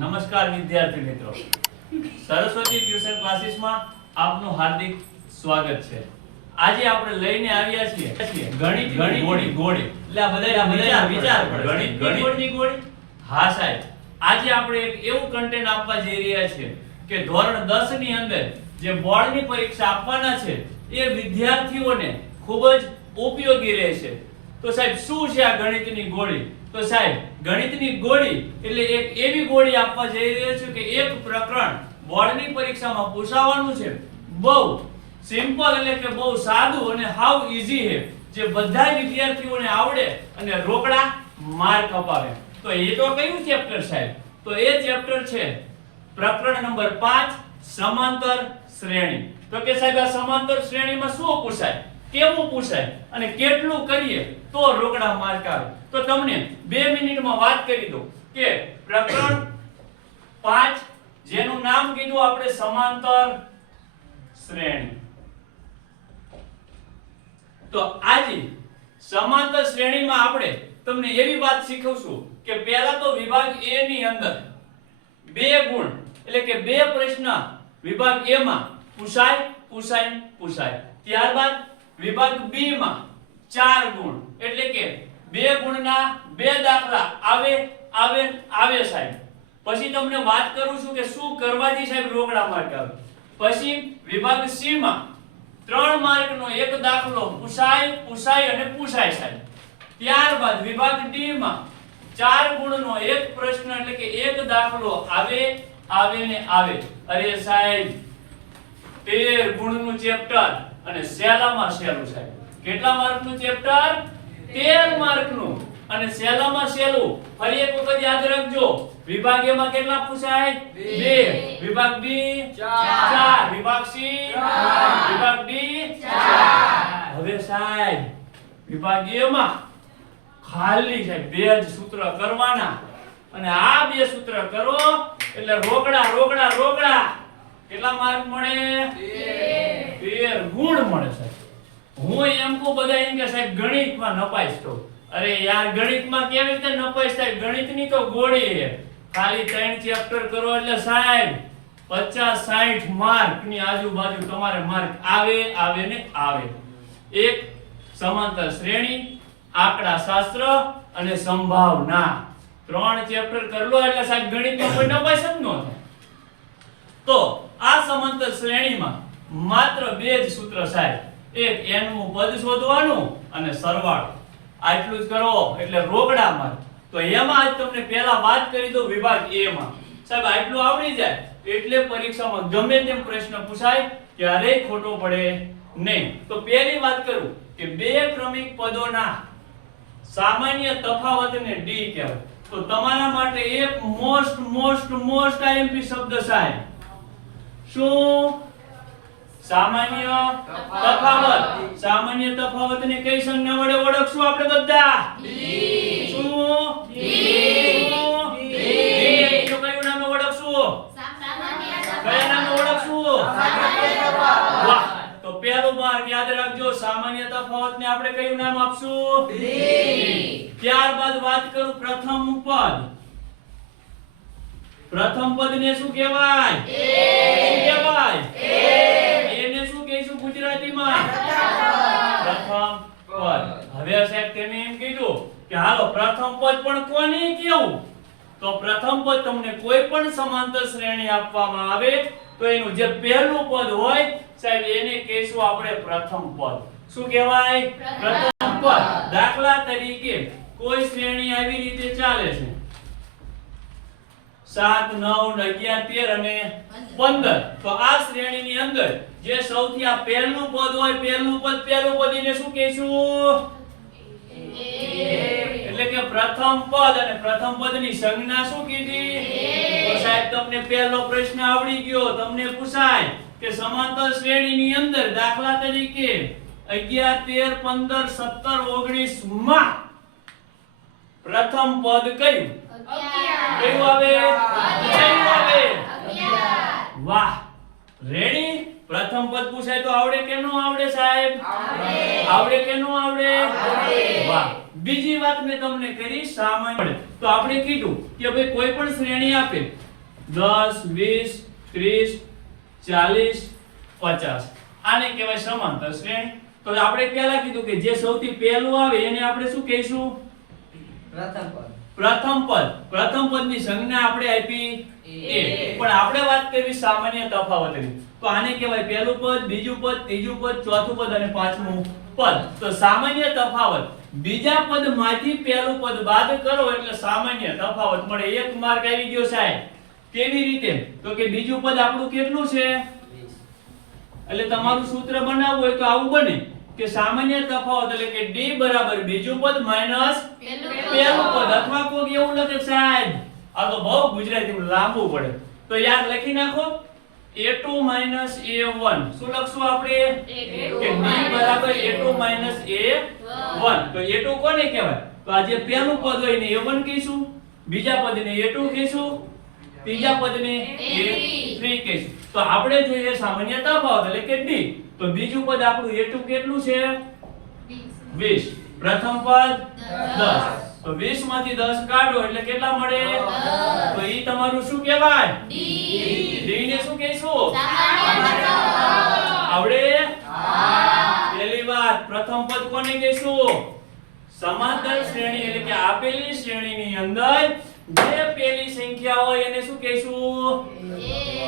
નમસ્કાર વિદ્યાર્થી મિત્રો. સરસ્વતી ટ્યુશન ક્લાસીસમાં આપનું હાર્દિક સ્વાગત છે. આજે આપણે લઈને આવ્યા છીએ. ગણિત ગણિત ગોળી. ગોળી. એટલે આ બધા બધા વિચાર ગણિત ગણિતની ગોળી? હા સાહેબ. આજે આપણે એક એવું કન્ટેન્ટ આપવા જઈ રહ્યા છીએ કે ધોરણ 10 ની અંદર જે બોર્ડની પરીક્ષા આપવાના છે એ વિદ્યાર્થીઓને ખૂબ જ ઉપયોગી રહેશે. તો સાહેબ શું છે આ ગણિતની ગોળી? તો સાહેબ ગણિતની ગોળી, એટલે એક એવી ગોળી આપવા જઈ રહ્યો છું કે એક પ્રકરણ બોર્ડની પરીક્ષામાં પૂછાવાનું છે. બહુ સિમ્પલ એટલે કે બહુ સાદું અને હાવ ઈઝી છે, જે બધા વિદ્યાર્થીઓને આવડે અને રોકડા માર્ક અપાવે. તો એ તો કયું ચેપ્ટર સાહેબ? તો એ ચેપ્ટર છે પ્રકરણ નંબર 5 સમાંતર શ્રેણી. તો કે સાહેબ, આ સમાંતર શ્રેણીમાં શું પૂછાય? કેવું પૂછાય? અને કેટલું કરીએ? તો રોકડા માર્ક આવે. તો તમને બે મિનિટમાં વાત કરી દઉં કે પ્રકરણ પાંચ, જેનું નામ કીધું આપણે સમાંતર શ્રેણી. તો આજે સમાંતર શ્રેણીમાં આપણે તમને એવી વાત શીખવશું કે પહેલા તો વિભાગ એ ની અંદર બે ગુણ, એટલે કે બે પ્રશ્ન વિભાગ એ માં પૂછાય પૂછાય પૂછાય. ત્યારબાદ વિભાગ બી માં ચાર ગુણ, એટલે કે બે ગુણના બે દાખલા આવે આવે આવે સાહેબ. પછી તમને વાત કરું છું કે શું કરવાથી સાહેબ રોકડા માર્ક આવે. પછી વિભાગ સી માં ત્રણ માર્કનો એક દાખલો પૂછાય પૂછાય અને પૂછાય સાહેબ. ત્યારબાદ વિભાગ ડી માં ચાર ગુણનો એક પ્રશ્ન એટલે કે એક દાખલો આવે આવે ને આવે. અરે સાહેબ 13 ગુણનું ચેપ્ટર અને સેલામાં સેલું સાહેબ. કેટલા માર્કનું ચેપ્ટર? 13 માર્કનું. અને સેલામાં સેલું ફરી એક વખત યાદ રાખજો. વિભાગમાં કેટલા પૂછાય? બે. વિભાગ બી? ચાર. વિભાગ સી? વિભાગ ડી? હવે સાહેબ વિભાગમાં ખાલી છે બે જ સૂત્ર કરવાના. અને આ બે સૂત્ર કરો એટલે રોકડા રોકડા રોકડા. કેટલા માર્ક મળે? તેર ગુણ મળે સાહેબ. હું એમ કહું બધા એમ કે સાહેબ, ગણિતમાં નપાઈશ તો. અરે યાર, ગણિતમાં કેવી રીતે નપાઈશ સાહેબ? ગણિતની તો ગોળી ખાલી ત્રણ ચેપ્ટર કરો એટલે સાહેબ 50 60 માર્કની આજુબાજુ તમારે માર્ક આવે આવે ને આવે. એક સમાંતર શ્રેણી, આંકડા શાસ્ત્ર અને સંભાવના. ત્રણ ચેપ્ટર કરલો એટલે સાહેબ ગણિતમાં કોઈ નપાઈશ જ ન તો આ સમાંતર શ્રેણીમાં માત્ર બે જ સૂત્ર સાહેબ. એક n નું પદ શોધવાનું અને સરવાળો. આટલું જ કરો એટલે રોકડામાં. તો એમાં આજ તમને પહેલા વાત કરી દો વિભાગ A માં. સાહેબ, આટલું આવડી જાય એટલે પરીક્ષામાં ગમે તેમ પ્રશ્ન પૂછાય, ક્યારેય ખોટો પડે નહીં. તો પહેલી વાત કરું કે બે ક્રમિક પદોના સામાન્ય તફાવતને ડી કહેવાય. તો તમારા માટે એક મોસ્ટ મોસ્ટ મોસ્ટ આઈએમપી શબ્દ સાહેબ. શું? સામાન્ય તફાવત. સામાન્ય તફાવતને કઈ સંજ્ઞા વડે ઓળખશું આપણે બધા? શું શું? ડી. તો કયું નામે ઓળખશું? કયા નામે ઓળખશું? વાહ. તો પહેલો માર્ક યાદ રાખજો. સામાન્ય તફાવતને આપણે કયું નામ આપશું? ત્યારબાદ વાત કરું પ્રથમ પદ. પ્રથમ પદને શું કહેવાય? શું કહેવાય? ગુજરાતીમાં? પ્રથમ પદ. હવે સાહેબ તેને એમ કીધું કે હાલો પ્રથમ પદ પણ કોને કેવું તો પ્રથમ પદ તમને કોઈ પણ સમાંતર શ્રેણી આપવામાં આવે તો એનું જે પહેલું પદ હોય સાહેબ એને કહીશું આપણે પ્રથમ પદ. શું કહેવાય? પ્રથમ પદ. દાખલા તરીકે કોઈ શ્રેણી આવી રીતે ચાલે છે. સાત, નવ અગિયાર, તેર અને પંદર. તો આ શ્રેણીની અંદર જે સૌથી આ પહેલું પદ હોય, પહેલું પદ પહેલું પદ એને શું કહેશું? તો સાહેબ તમને પહેલો પ્રશ્ન આવડી ગયો. તમને પૂછાય કે સમાંતર શ્રેણીની અંદર દાખલા તરીકે 11 13 15 17 19 માં પ્રથમ પદ કયું? કયું આવે? કયું આવે? વાહ. રેડી પ્રથમ પદ પૂછાય તો આવડે કે ન આવડે સાહેબ? આવડે. કે ન આવડે? વાહ. બીજી વાત મેં તમને કરી સામાન્ય તો આપણે કીધું કે ભાઈ કોઈ પણ શ્રેણી આપે. 10 20 30 40 50 આને કહેવાય સમાંતર શ્રેણી. તો આપણે પહેલા કીધું કે જે સૌથી પહેલું આવે એને આપણે શું કહીશું? પ્રથમ પદ. પ્રથમ પદ. પ્રથમ પદની સંજ્ઞા આપણે આપી એ. પણ આપણે વાત કરવી સામાન્ય તફાવતની. તો આને કહેવાય પહેલું પદ બીજું પદ ત્રીજું પદ ચોથું પદ અને પાંચમું પદ. તો સામાન્ય તફાવત. બીજા પદમાંથી પહેલું પદ બાદ કરો એટલે સામાન્ય તફાવત મળે. એક માર્ક આવી ગયો સાહેબ. કેવી રીતે? તો કે બીજું પદ આપણું કેટલું છે? એટલે તમારું સૂત્ર બનાવવું હોય તો આવું બને. કે સામાન્ય તફાવત એટલે કે d બરાબર બીજું પદ માઇનસ પહેલું પદ. અથવા કોઈ એવું લખે સાહેબ આ તો બહુ ગુજરાતીમાં લાંબુ પડે. તો યાદ લખી નાખો. a2 a1 શું લખશું આપણે? કે d બરાબર a2 a1 તો a2 કોને કહેવાય? તો આ જે પહેલું પદ હોય ને a1 કહીશું. બીજા પદને a2 કહીશું. ત્રીજા પદને a3 કહીશું. તો આપણે જોઈએ સામાન્ય તફાવત એટલે કે d. તો બીજું પદ આપણું a2 કેટલું છે? 20 પ્રથમ પદ 10 તો 20 માંથી 10 કાઢો એટલે કેટલા મળે? તો ઈ તમારું શું કહેવાય? d ને શું કહીશું? આવડે? પહેલી વાત પ્રથમ પદ કોને કહીશું? સમાંતર શ્રેણી એટલે કે આપેલી શ્રેણીની અંદર જે પેલી સંખ્યા હોય એને શું કહેશું?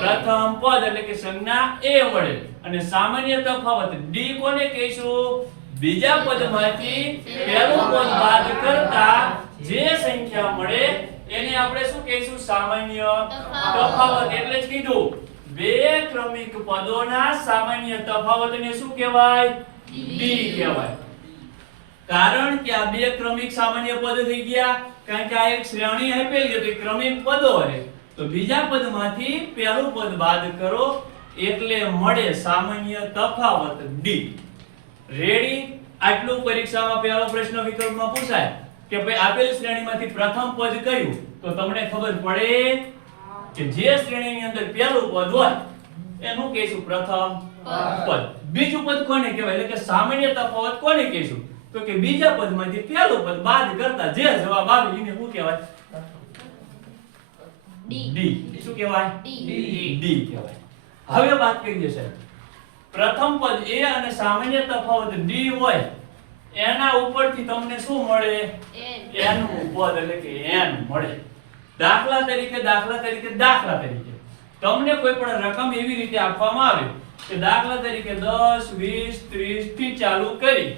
પ્રથમ પદ એટલે કે સંજ્ઞા એ વડે. અને સામાન્ય તફાવત ડી કોને કહેશું? બીજા પદમાંથી પહેલું પદ બાદ કરતા જે સંખ્યા મળે એને આપણે શું કહેશું? સામાન્ય તફાવત એટલે જ કીધું. બે ક્રમિક પદોના સામાન્ય તફાવતને શું કહેવાય? ડી કહેવાય. કારણ કે આ બે ક્રમિક સામાન્ય પદ થઈ ગયા. કારણ કે આ એક શ્રેણી આપેલી છે તો ક્રમિક પદો હોય તો બીજા પદમાંથી પહેલું પદ બાદ કરો એટલે મળે સામાન્ય તફાવત ડી રેડી આટલું પરીક્ષામાં પહેલો પ્રશ્ન વિકલ્પમાં પૂછાય કે ભાઈ આપેલ શ્રેણીમાંથી પ્રથમ પદ કયું? તો તમને ખબર પડે કે જે શ્રેણીની અંદર પહેલું પદ હોય એનું કહેશું પ્રથમ પદ. બીજું પદ કોને કહેવાય? એટલે કે સામાન્ય તફાવત કોને કહીશું? તો કે બીજા પદમાંથી પહેલું પદ બાદ કરતા જે જવાબ આવે એને શું કહેવાય? ડી શું કહેવાય? ડી. ડી કહેવાય. હવે વાત કરી દે સાહેબ. પ્રથમ પદ એ અને સામાન્ય તફાવત ડી હોય એના ઉપરથી તમને શું મળે? એનનું પદ એટલે કે એન મળે. દાખલા તરીકે દાખલા તરીકે દાખલા તરીકે. તમને કોઈ પણ રકમ એવી રીતે આપવામાં આવે કે દાખલા તરીકે 10 20 30 થી ચાલુ કરી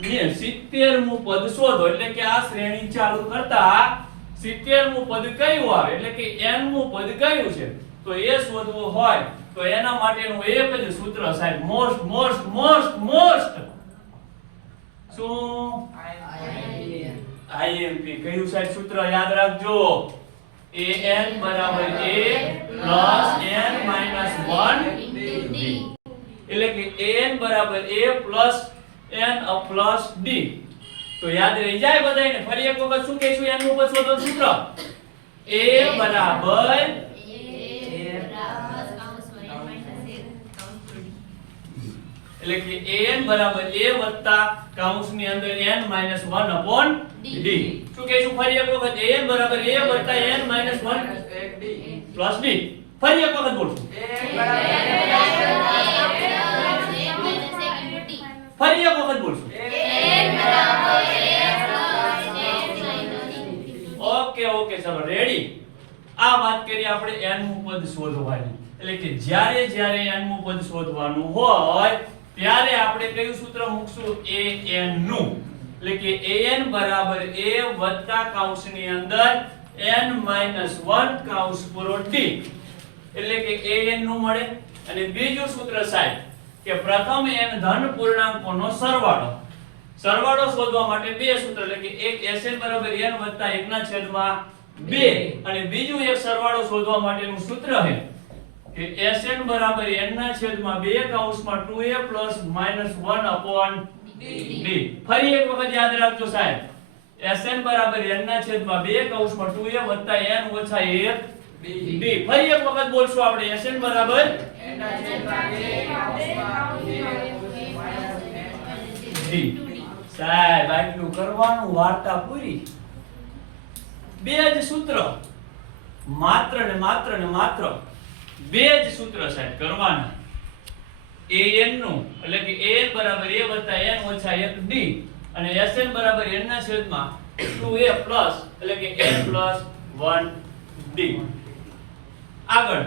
ને 70 મું પદ શોધો એટલે કે આ શ્રેણી ચાલુ કરતા 70 મું પદ કયું આવે? એટલે કે n મું પદ કયું છે? તો એ શોધવું હોય તો એના માટેનું એક જ સૂત્ર સાહેબ મોસ્ટ મોસ્ટ મોસ્ટ મોસ્ટ શું? IMP કયું સાહેબ સૂત્ર? યાદ રાખજો. an બરાબર a plus n minus 1 d. એટલે કે an બરાબર a plus n plus d. તો યાદ રહી જાય બધાયને? ફરી એક વખત શું કહીશું? N નું પછી શોધો સૂત્ર? A બરાબર એટલે કે an બરાબર a વત્તા કૌંસની અંદર n minus 1 upon d. શું કહીશું? ફરી એક વખત an બરાબર a વત્તા n minus 1 plus d. ફરી એક વખત બોલશું. ફરી પદ શોધવાની. એટલે કે જ્યારે જ્યારે n નું શોધવાનું હોય, ત્યારે આપણે કયું સૂત્ર મૂકશું? An નું. એટલે કે an બરાબર a વત્તા કૌંસની અંદર n 1 કૌંસ પૂરો d. એટલે કે an નું મળે. અને બીજું સૂત્ર સાહેબ, કે પ્રથમ n ધન પૂર્ણાંકોનો સરવાળો. સરવાળો શોધવા માટે બે સૂત્ર, એટલે કે એક Sn બરાબર n વત્તા 1 ના છેદમાં 2 અને બીજું એક સરવાળો શોધવા માટેનું સૂત્ર છે કે Sn બરાબર n ના છેદમાં 2 કૌંસમાં 2a 1 d ફરી એક વખત યાદ રાખજો સાહેબ. Sn બરાબર n ના છેદમાં 2 કૌંસમાં 2a n ઓછા 1 d ફરી એક વખત બોલશું આપણે. Sn બરાબર? d સાહેબ આટલું કરવાનું વાર્તા પૂરી. બે જ સૂત્ર. માત્ર ને માત્ર ને માત્ર બે જ સૂત્ર સાહેબ, કરવાના. An નું, એટલે કે an બરાબર a વત્તા n ઓછા 1d અને sn બરાબર n ના છેદમાં 2a પ્લસ, એટલે કે n પ્લસ 1d આગળ,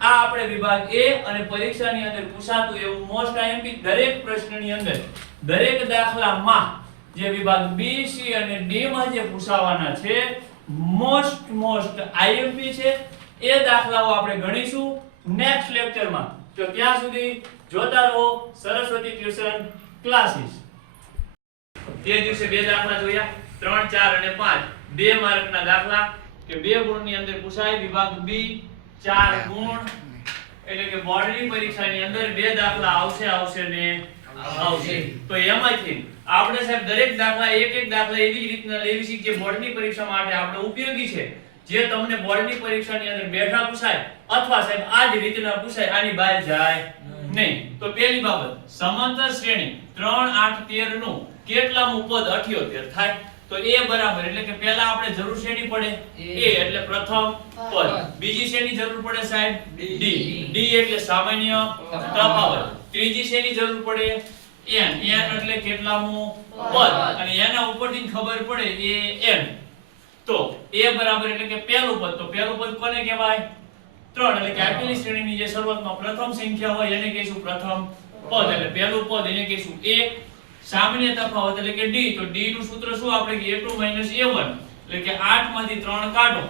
આ આપણે વિભાગ A અને પરીક્ષાની અંદર પૂછાતું એવું મોસ્ટ આઈએમપી દરેક પ્રશ્નની અંદર, દરેક દાખલામાં જે વિભાગ B, C અને D માં જે પૂછાવાના છે મોસ્ટ મોસ્ટ આઈએમપી છે. એ દાખલાઓ આપણે ગણીશું નેક્સ્ટ લેક્ચરમાં તો ત્યાં સુધી જોતા રહો સરસ્વતી ટ્યુશન ક્લાસીસ તે દિવસે બે દાખલા જોયા. ત્રણ, ચાર અને પાંચ. બે માર્કના દાખલા કે બે ગુણની અંદર પૂછાય, વિભાગ બી ચાર ગુણ. એટલે કે બોર્ડની પરીક્ષાની અંદર બે દાખલા આવશે આવશે ને આવશે. તો એમાંથી આપણે સાહેબ દરેક દાખલા એક એક દાખલા એવી જ રીતના લેવી છે કે બોર્ડની પરીક્ષા માટે આપણે ઉપયોગી છે. જે તમને બોર્ડની પરીક્ષાની અંદર બેઠા પૂછાય અથવા સાહેબ આ જ રીતના પૂછાય આની બહાર જાય નહીં. તો પહેલી બાબત સમાંતર શ્રેણી 3 8 13 નું કેટલામું પદ 78 થાય? તો એ બરાબર એટલે કે પહેલા આપણે જરૂર શેની પડે? એ. એટલે પ્રથમ પદ. બીજી શેની જરૂર પડે સાહેબ? ડી. ડી એટલે સામાન્ય તફાવત. ત્રીજી શેની જરૂર પડે? N. N એટલે કેટલામું પદ. અને એના ઉપરથી ખબર પડે એ n. તો a બરાબર એટલે કે પહેલું પદ. તો પહેલું પદ કોને કહેવાય? ત્રણ. એટલે કે આપેલી શ્રેણીની જે શરૂઆતમાં પ્રથમ સંખ્યા હોય એને કહીશું પ્રથમ પદ. એટલે પહેલું પદ એને કહીશું a. સામાન્ય તફાવત એટલે કે d. તો d નું સૂત્ર શું? આપણે કે a2 a1 એટલે કે 8 માંથી 3 કાઢો.